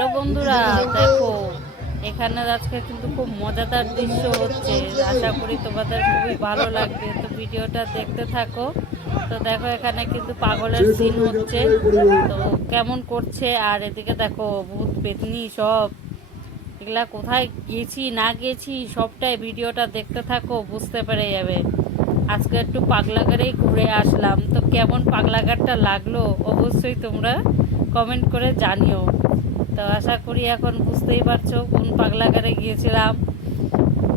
Hello বন্ধুরা, দেখো এখানে আজকে কিন্তু খুব মজাদার দৃশ্য হচ্ছে। আশা করি তোমাদের খুবই ভালো লাগবে। তো ভিডিওটা দেখতে থাকো। তো দেখো, এখানে কিন্তু পাগলের সিন হচ্ছে। তো কেমন করছে? আর এদিকে দেখো, ভূত, পেতনি সব। এগুলা কোথায় গেছি, না গেছি, সবটাই ভিডিওটা দেখতে থাকো, বুঝতে পেরে যাবে। আজকে একটু পাগলাগারেই ঘুরে আসলাম। তো কেমন পাগলাগারটা লাগল, অবশ্যই তোমরা কমেন্ট করে জানিও। তো আশা করি এখন বুঝতেই পারছ কোন পাগলাগারে গিয়েছিলাম।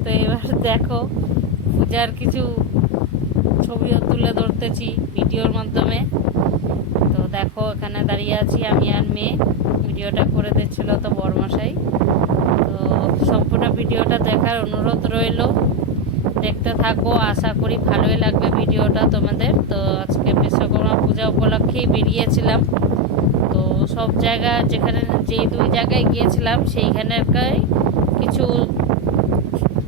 তো এবার দেখো, পূজার কিছু ছবিও তুলে ধরতেছি ভিডিওর মাধ্যমে। তো দেখো, এখানে দাঁড়িয়ে আছি আমি আর মেয়ে। ভিডিওটা করে দিচ্ছিল তো বরমশাই তো সম্পূর্ণ ভিডিওটা দেখার অনুরোধ রইল। দেখতে থাকো, আশা করি ভালোই লাগবে ভিডিওটা তোমাদের। তো আজকে বিশ্বকর্মা পূজা উপলক্ষেই বেরিয়েছিলাম। সব জায়গা যেখানে যে দুই জায়গায় গিয়েছিলাম সেইখানেরকাই কিছু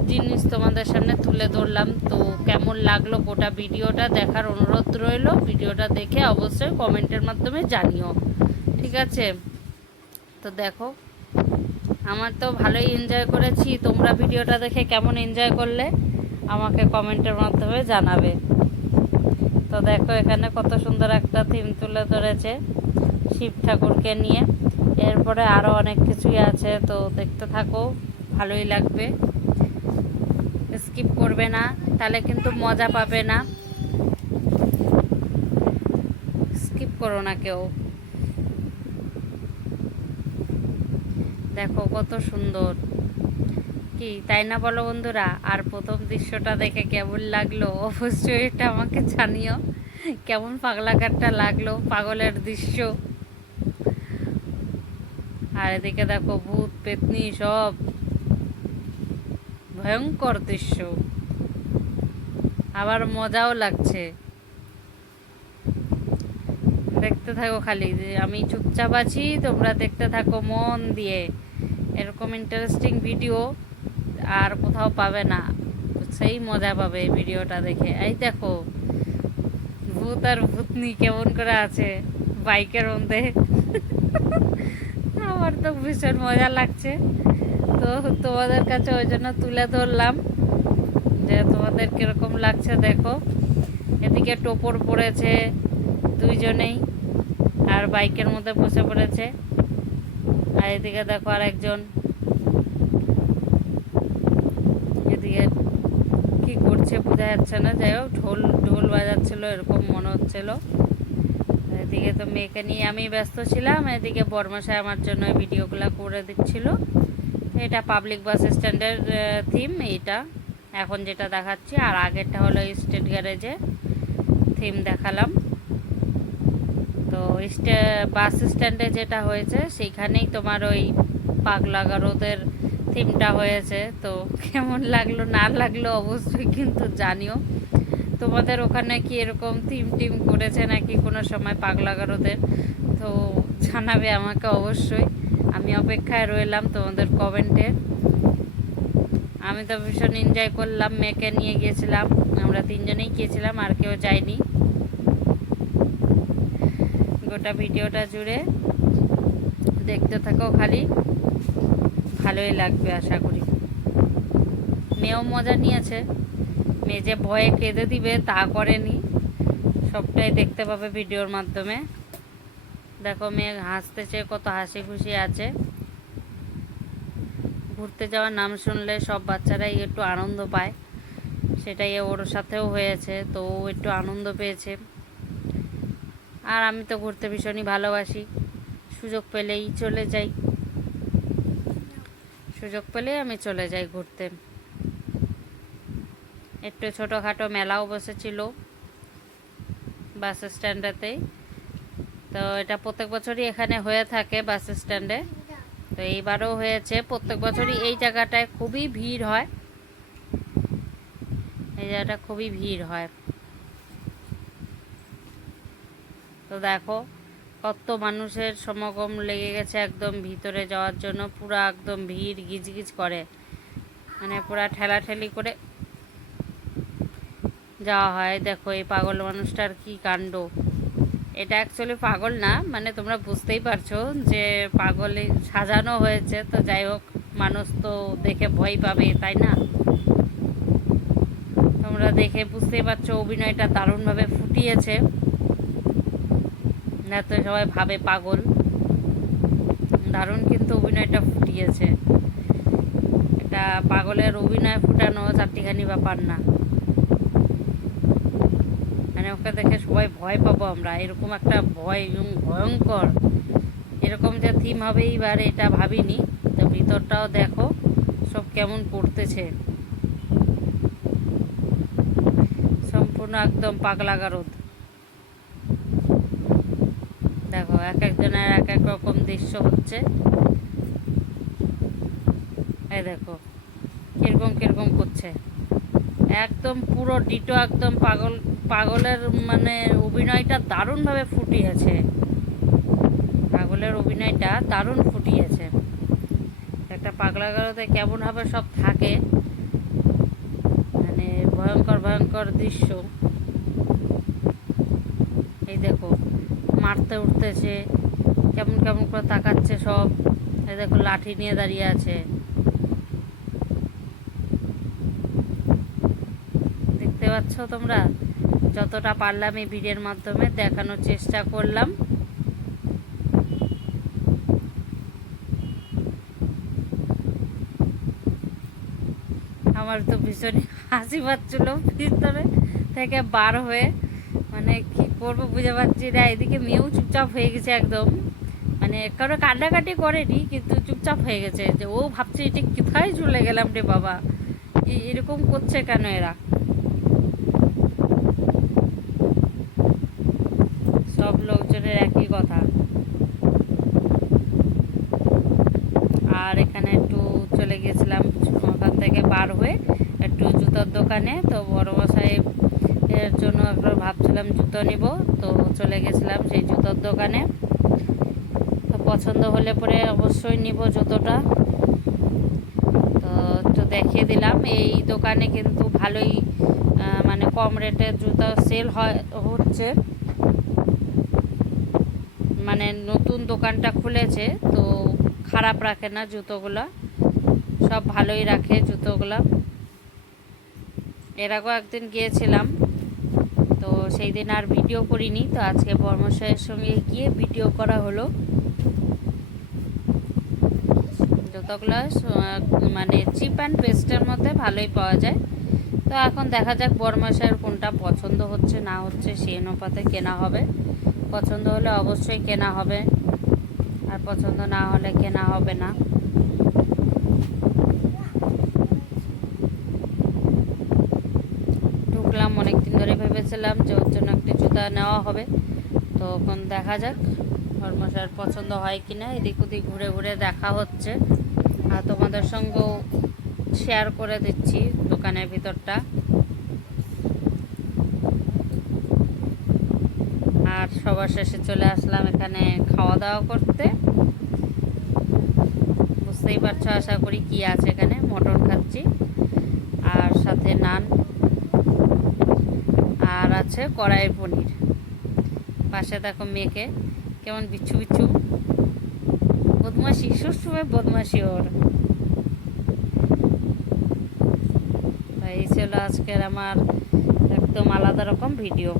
জিনিস তোমাদের সামনে তুলে ধরলাম। তো কেমন লাগল গোটা ভিডিওটা দেখার অনুরোধ রইল। ভিডিওটা দেখে অবশ্যই কমেন্টের মাধ্যমে জানিও। ঠিক আছে? তো দেখো, আমার তো ভালোই এনজয় করেছি। তোমরা ভিডিওটা দেখে কেমন এনজয় করলে আমাকে কমেন্টের মাধ্যমে জানাবে। তো দেখো, এখানে কত সুন্দর একটা থিম তুলে ধরেছে। শিব ঠাকুরকে নিয়ে। এরপরে আরও অনেক কিছুই আছে, তো দেখতে থাকো, ভালোই লাগবে। স্কিপ করবে না, তাহলে কিন্তু মজা পাবে না। স্কিপ করো না কেউ। দেখো কত সুন্দর। কি, তাই না বলো বন্ধুরা? আর প্রথম দৃশ্যটা দেখে কেমন লাগল? অবশ্যই এটা আমাকে জানিও। কেমন পাগলা কাটটা লাগল, পাগলের দৃশ্য। আর এদিকে দেখো ভূত, পেতনি, সব ভয়ঙ্কর দৃশ্য। আবার মজাও লাগছে। দেখতে থাকো খালি আমি চুপচাপ আছি, তোমরা দেখতে থাকো মন দিয়ে। এরকম ইন্টারেস্টিং ভিডিও আর কোথাও পাবে না। সেই মজা পাবে ভিডিওটা দেখে। এই দেখো, ভূত আর ভূতনি কেমন করে আছে বাইকের মধ্যে। আমার তো ভীষণ মজা লাগছে। তো তোমাদের কাছে ওই জন্য তুলে ধরলাম যে তোমাদের কীরকম লাগছে দেখো। এদিকে টোপর পড়েছে দুইজনেই আর বাইকের মধ্যে বসে পড়েছে। আর এদিকে দেখো আর একজন এদিকে কি করছে বোঝা যাচ্ছে না। যাই হোক, ঢোল ঢোল বাজাচ্ছিল, এরকম মনে হচ্ছিল। এদিকে তো মেয়েকে নিয়ে আমি ব্যস্ত ছিলাম, এদিকে বর্মশাই আমার জন্য ভিডিওগুলো করে দিচ্ছিল। এটা পাবলিক বাস স্ট্যান্ডের থিম এটা এখন যেটা দেখাচ্ছি, আর আগেরটা হলো স্টেট গ্যারেজে থিম দেখালাম। তো বাস স্ট্যান্ডে যেটা হয়েছে, সেইখানেই তোমার ওই পাগলা গারদের থিমটা হয়েছে। তো কেমন লাগল না লাগল অবশ্যই কিন্তু জানিও। তোমাদের ওখানে কি এরকম থিম টিম করেছে নাকি কোনো সময় পাগলা গারদের তো জানাবে আমাকে অবশ্যই। আমি অপেক্ষায় রইলাম তোমাদের কমেন্টের আমি তো ভীষণ এনজয় করলাম, মেয়েকে নিয়ে গিয়েছিলাম। আমরা তিনজনেই গিয়েছিলাম, আর কেউ যায়নি। গোটা ভিডিওটা জুড়ে দেখতে থাকো খালি। ভালোই লাগবে আশা করি। মেয়েও মজা নিয়েছে। মেয়ে যে ভয়ে কেঁদে দিবে, তা করেনি। সবটাই দেখতে পাবে ভিডিওর মাধ্যমে। দেখো মেয়ে হাসতেছে, কত হাসি খুশি আছে। ঘুরতে যাওয়ার নাম শুনলে সব বাচ্চারাই একটু আনন্দ পায়। সেটাই ওর সাথেও হয়েছে, তো ও একটু আনন্দ পেয়েছে। আর আমি তো ঘুরতে ভীষণই ভালোবাসি। সুযোগ পেলেই চলে যাই। সুযোগ পেলেই আমি চলে যাই ঘুরতে। একটু ছোটোখাটো মেলাও বসেছিল বাস স্ট্যান্ডেতেই তো এটা প্রত্যেক বছরই এখানে হয়ে থাকে বাস স্ট্যান্ডে। তো এইবারও হয়েছে, প্রত্যেক বছরই এই জায়গাটায় খুবই ভিড় হয়। এই জায়গাটা খুবই ভিড় হয়। তো দেখো, কত মানুষের সমাগম লেগে গেছে একদম ভিতরে যাওয়ার জন্য। পুরো একদম ভিড়, গিজগিজ করে। মানে পুরা ঠেলাঠেলি করে যাওয়া হয়। দেখো এই পাগল মানুষটার কি কাণ্ড। এটা অ্যাকচুয়ালি পাগল না মানে তোমরা বুঝতেই পারছ যে পাগলে সাজানো হয়েছে, তো যাই হোক, মানুষ তো দেখে ভয় পাবে, তাই না? তোমরা দেখে বুঝতেই পারছ অভিনয়টা দারুণভাবে ফুটিয়েছে। না তো সবাই ভাবে পাগল। দারুণ কিন্তু অভিনয়টা ফুটিয়েছে। এটা পাগলের অভিনয় ফুটানো চারটিখানি ব্যাপার না। মানে ওকে দেখে সবাই ভয় পাবো আমরা। এরকম একটা ভয় এবং ভয়ঙ্কর। এরকম যে থিম হবে এইবার, এটা ভাবিনি। তো ভিতরটাও দেখো, সব কেমন পড়তেছে। সম্পূর্ণ একদম পাগলা গারদ। দেখো, এক একজনের এক এক রকম দৃশ্য হচ্ছে। এই দেখো, কীরকম কীরকম করছে। একদম পুরো ডিটো একদম পাগল পাগলের মানে অভিনয়টা দারুণভাবে ফুটিয়েছে। পাগলের অভিনয়টা দারুণ ফুটিয়েছে। একটা পাগলা গারোতে কেমনভাবে সব থাকে মানে ভয়ঙ্কর ভয়ঙ্কর দৃশ্য। এই দেখো, মারতে উঠতেছে, কেমন কেমন করে তাকাচ্ছে সব। এই দেখো, লাঠি নিয়ে দাঁড়িয়ে আছে। দেখতে পাচ্ছ তোমরা? যতটা পারলাম এই ভিডিওর মাধ্যমে দেখানোর চেষ্টা করলাম। আমার তো ভীষণ হাসি পাচ্ছিল ভিতরে থেকে বার হয়ে। মানে কি করব বুঝে পাচ্ছি না, এদিকে মেয়েও চুপচাপ হয়ে গেছে একদম। মানে কারও কান্নাকাটি করেনি, কিন্তু চুপচাপ হয়ে গেছে। যে ও ভাবছে এটা কোথায় চলে গেলাম রে বাবা এরকম করছে কেন এরা? সব লোকজনের একই কথা। আর এখানে একটু চলে গেছিলাম ওখান থেকে বার হয়ে একটু জুতোর দোকানে। তো বড় মশাই এর জন্য একবার ভাবছিলাম জুতো নিব। তো চলে গেছিলাম সেই জুতোর দোকানে। তো পছন্দ হলে পরে অবশ্যই নিব জুতোটা। তো একটু দেখিয়ে দিলাম। এই দোকানে কিন্তু ভালোই মানে কম রেটে জুতো সেল হয়, হচ্ছে। মানে নতুন দোকানটা খুলেছে, তো খারাপ রাখে না জুতোগুলো। সব ভালোই রাখে জুতোগুলো। এর আগেও একদিন গিয়েছিলাম, তো সেই দিন আর ভিডিও করিনি, তো আজকে বর্মশাইয়ের সঙ্গে গিয়ে ভিডিও করা হলো। জুতোগুলো মানে চিপ অ্যান্ড বেস্টের মধ্যে ভালোই পাওয়া যায়। তো এখন দেখা যাক বর্মশাইয়ের কোনটা পছন্দ হচ্ছে, না হচ্ছে, সেই অনুপাতে কেনা হবে। পছন্দ হলে অবশ্যই কেনা হবে। আর পছন্দ না হলে কেনা হবে না। ঢুকলাম অনেক দিন ধরে ভেবেছিলাম যে ওর জন্য একটা জুতা নেওয়া হবে। তো এখন দেখা যাক ধর্মসার পছন্দ হয় কি না এদিক ওদিক ঘুরে ঘুরে দেখা হচ্ছে। আর তোমাদের সঙ্গেও শেয়ার করে দিচ্ছি দোকানের ভিতরটা আর সবার শেষে চলে আসলাম এখানে খাওয়া দাওয়া করতে। বুঝতেই পারছ, আশা করি কি আছে এখানে মটন খাচ্ছি। আর সাথে নান, আর আছে কড়াই পনির। পাশে দেখো মেয়েকে, কেমন বিচ্ছু বিচ্ছু। বদমাসি সবসময় বদমাসি ওর। এই ছিল আজকের আমার একদম আলাদা রকম ভিডিও।